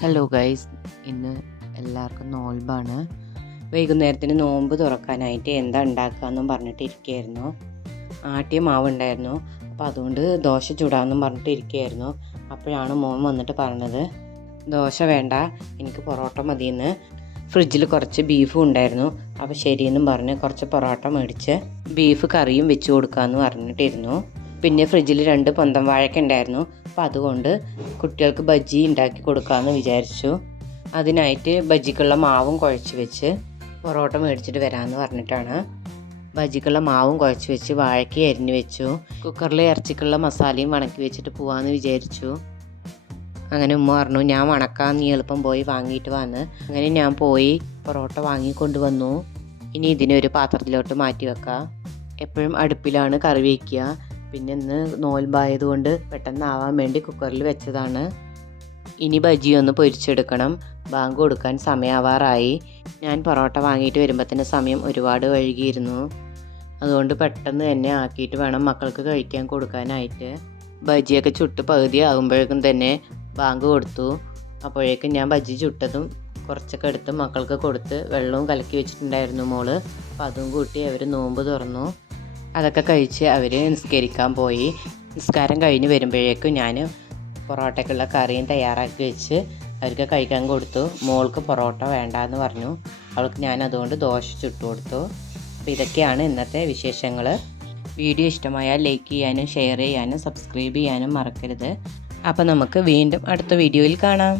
Hello guys ഇന്ന് എല്ലാവർക്കും നോൽബാണ് വൈകുന്നേരത്തിന് നോമ്പ് തുറക്കാനായിട്ട് എന്താ ഉണ്ടാക്കാമെന്നും പറഞ്ഞിട്ട് ആട്ടിയ മാവ് ഉണ്ടായിരുന്നു. അപ്പോൾ അതുകൊണ്ട് ദോശ ചൂടാമെന്നും പറഞ്ഞിട്ട് ഇരിക്കുകയായിരുന്നു. അപ്പോഴാണ് മോൻ വന്നിട്ട് പറഞ്ഞത് ദോശ വേണ്ട എനിക്ക് പൊറോട്ട മതിയെന്ന്. ഫ്രിഡ്ജിൽ കുറച്ച് ബീഫും ഉണ്ടായിരുന്നു. അപ്പോൾ ശരിയെന്നും പറഞ്ഞ് കുറച്ച് പൊറോട്ട മേടിച്ച് ബീഫ് കറിയും വെച്ച് കൊടുക്കാമെന്ന് പറഞ്ഞിട്ടിരുന്നു. പിന്നെ ഫ്രിഡ്ജിൽ രണ്ട് പന്തം വാഴയ്ക്ക ഉണ്ടായിരുന്നു. അപ്പോൾ അതുകൊണ്ട് കുട്ടികൾക്ക് ബജ്ജി ഉണ്ടാക്കി കൊടുക്കാമെന്ന് വിചാരിച്ചു. അതിനായിട്ട് ബജ്ജിക്കുള്ള മാവും കുഴച്ച് വെച്ച് പൊറോട്ട മേടിച്ചിട്ട് വരാമെന്ന് പറഞ്ഞിട്ടാണ്. ബജ്ജിക്കുള്ള മാവും കുഴച്ച് വെച്ച് വാഴയ്ക്ക് അരിഞ്ഞു വെച്ചു. കുക്കറിൽ ഇറച്ചിക്കുള്ള മസാലയും വണക്കി വെച്ചിട്ട് പോവാമെന്ന് വിചാരിച്ചു. അങ്ങനെ ഉമ്മ പറഞ്ഞു ഞാൻ വണക്കാൻ നീ എളുപ്പം പോയി വാങ്ങിയിട്ട് വന്ന്. അങ്ങനെ ഞാൻ പോയി പൊറോട്ട വാങ്ങിക്കൊണ്ട് വന്നു ഇനി ഇതിനൊരു പാത്രത്തിലോട്ട് മാറ്റി വെക്കാം. എപ്പോഴും അടുപ്പിലാണ് കറി വയ്ക്കുക. പിന്നെ ഇന്ന് പെട്ടെന്ന് ആവാൻ വേണ്ടി കുക്കറിൽ വെച്ചതാണ്. ഇനി ബജി ഒന്ന് പൊരിച്ചെടുക്കണം. ബാങ്ക് കൊടുക്കാൻ സമയമാവാറായി ഞാൻ പൊറോട്ട വാങ്ങിയിട്ട് വരുമ്പോഴത്തേന് സമയം ഒരുപാട് വൈകിയിരുന്നു. അതുകൊണ്ട് പെട്ടെന്ന് തന്നെ ആക്കിയിട്ട് വേണം മക്കൾക്ക് കഴിക്കാൻ കൊടുക്കാനായിട്ട്. ബജിയൊക്കെ ചുട്ട് പകുതി ആകുമ്പോഴേക്കും തന്നെ ബാങ്ക് കൊടുത്തു. അപ്പോഴേക്കും ഞാൻ ബജി ചുട്ടതും കുറച്ചൊക്കെ എടുത്ത് മക്കൾക്ക് കൊടുത്ത് വെള്ളവും കലക്കി വെച്ചിട്ടുണ്ടായിരുന്നു മോൾ. അപ്പോൾ അതും കൂട്ടി അവർ നോമ്പ് തുറന്നു. അതൊക്കെ കഴിച്ച് അവർ നിസ്കരിക്കാൻ പോയി. നിസ്കാരം കഴിഞ്ഞ് വരുമ്പോഴേക്കും ഞാൻ പൊറോട്ടയ്ക്കുള്ള കറിയും തയ്യാറാക്കി വെച്ച് അവർക്ക് കഴിക്കാൻ കൊടുത്തു. മോൾക്ക് പൊറോട്ട വേണ്ട എന്ന് പറഞ്ഞു. അവൾക്ക് ഞാൻ അതുകൊണ്ട് ദോശ ചുട്ടു കൊടുത്തു. അപ്പോൾ ഇതൊക്കെയാണ് ഇന്നത്തെ വിശേഷങ്ങൾ വീഡിയോ ഇഷ്ടമായാൽ ലൈക്ക് ചെയ്യാനും ഷെയർ ചെയ്യാനും സബ്സ്ക്രൈബ് ചെയ്യാനും മറക്കരുത്. അപ്പോൾ നമുക്ക് വീണ്ടും അടുത്ത വീഡിയോയിൽ കാണാം.